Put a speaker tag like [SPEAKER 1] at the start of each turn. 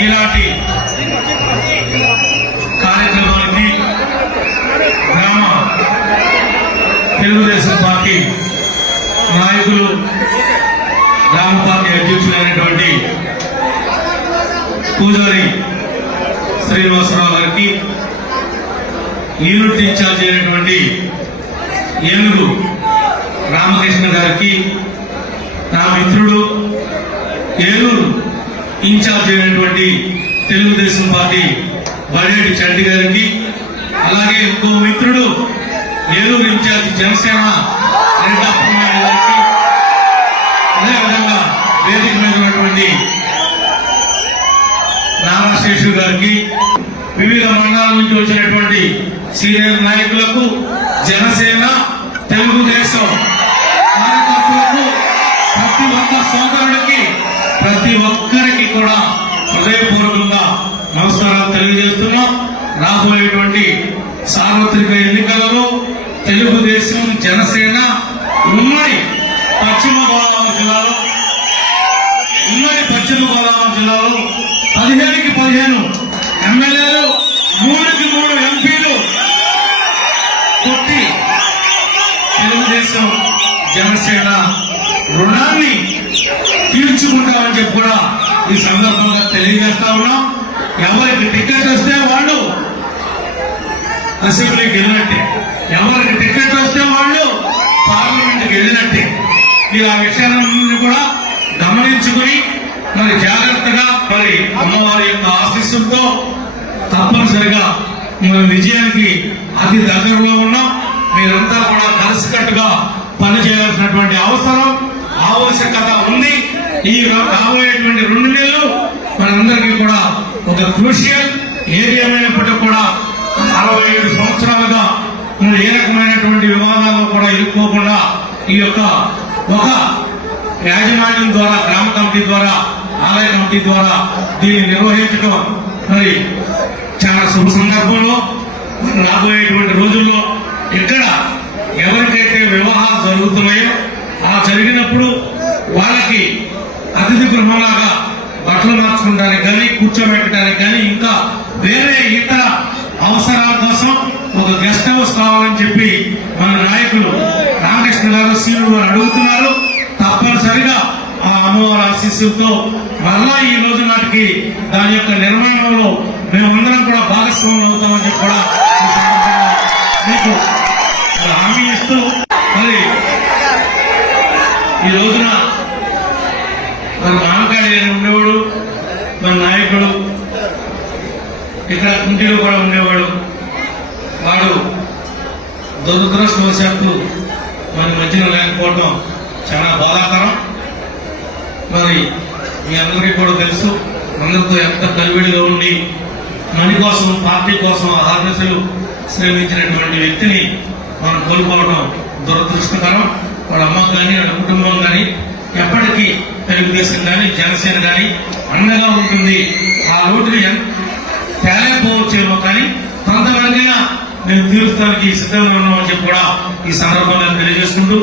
[SPEAKER 1] ఇలాంటి కార్యక్రమానికి గ్రామ తెలుగుదేశం పార్టీ నాయకులు గ్రామ పార్టీ అధ్యక్షులైనటువంటి పూజారి శ్రీనివాసరావు గారికి యూనిట్ ఇన్ఛార్జ్ అయినటువంటి ఏనుగు రామకృష్ణ గారికి నా మిత్రుడు ఏలూరు ఇన్ఛార్జ్ అయినటువంటి తెలుగుదేశం పార్టీ బడేటి చంటి గారికి అలాగే ఇంకో మిత్రుడు ఏలూరు ఇన్ఛార్జ్ జనసేన గారికి అదేవిధంగా వేదిక మీద ఉన్నటువంటి నారాశేషు గారికి వివిధ మండలాల నుంచి వచ్చినటువంటి సీనియర్ నాయకులకు జనసేన తెలుగుదేశం సందర్భంగా నమస్కారాలు తెలియజేస్తున్నాం. రాబోయేటువంటి సార్వత్రిక ఎన్నికలలో తెలుగుదేశం జనసేన ఉమ్మడి పశ్చిమ గోదావరి జిల్లాలో ఉమ్మడి పశ్చిమ గోదావరి జిల్లాలో పదిహేనుకి పదిహేను ఎమ్మెల్యేలు మూడుకి మూడు ఎంపీలు కొట్టి తెలుగుదేశం జనసేన రుణాన్ని తీర్చుకుంటామని చెప్పి కూడా ఈ సందర్భంగా తెలియజేస్తా ఉన్నాం. ఎవరికి టికెట్ వస్తే వాళ్ళు అసెంబ్లీకి వెళ్ళినట్టే ఎవరికి టికెట్ వస్తే వాళ్ళు పార్లమెంట్కి వెళ్ళినట్టే మీరు ఆ విషయాలన్నీ కూడా గమనించుకుని మరి జాగ్రత్తగా మరి అమ్మవారి యొక్క ఆశీస్సులతో తప్పనిసరిగా మన విజయానికి అతి దగ్గరలో ఉన్నాం. మీరంతా కూడా కలిసికట్టుగా పనిచేయాల్సినటువంటి అవసరం. ఈ రాబోయేటువంటి రెండు నెలలు మనందరికీ కూడా ఒక క్రూషియల్ ఏది ఏమైనప్పటికీ కూడా అరవై ఏడు సంవత్సరాలుగా మనం ఏ రకమైనటువంటి వివాదాల్లో కూడా ఇరుక్కోకుండా ఈ యొక్క ఒక యాజమాన్యం ద్వారా గ్రామ కమిటీ ద్వారా ఆలయ కమిటీ ద్వారా దీన్ని నిర్వహించడం మరి చాలా శుభ సందర్భంలో రాబోయేటువంటి రోజుల్లో ఇక్కడ ఎవరికైతే వివాహ కూర్చోబెట్టడానికి కానీ ఇంకా వేరే ఇతర అవసరాల కోసం ఒక గెస్ట్ హౌస్ కావాలని చెప్పి మన నాయకులు రామకృష్ణ గారు సీనుడు అడుగుతున్నారు. తప్పనిసరిగా ఆ అమ్మవారి ఆశీస్సులతో మళ్ళా ఈ రోజు నాటికి దాని యొక్క నిర్మాణంలో మేమందరం కూడా భాగస్వామ్యం అవుతామని చెప్పి కూడా మీకు హామీ ఇస్తూ మరి ఈ రోజున మరి మామకాయ ఉండేవాడు? మన నాయకుడు ఇక్కడ కుంటిలో కూడా ఉండేవాడు. వాడు దురదృష్టవశాత్తు మన మధ్యన లేకపోవడం చాలా బాధాకరం. మరి మీ అందరికీ కూడా తెలుసు అందరితో ఎంత కలివిడిగా ఉండి మని కోసం పార్టీ కోసం ఆహర్నిశలు శ్రమించినటువంటి వ్యక్తిని మనం కోల్పోవడం దురదృష్టకరం. వాళ్ళ అమ్మ కానీ వాళ్ళ కుటుంబం కానీ ఎప్పటికీ తెలుగుదేశం కానీ జనసేన కానీ అండగా ఉంటుంది. ఆ లోటుని ఎన్- తేలేకపోవచ్చేమో కానీ కొంతవరకైనా నేను తీరుస్తానికి సిద్ధంగా ఉన్నామని చెప్పి కూడా ఈ సందర్భంగా తెలియజేసుకుంటూ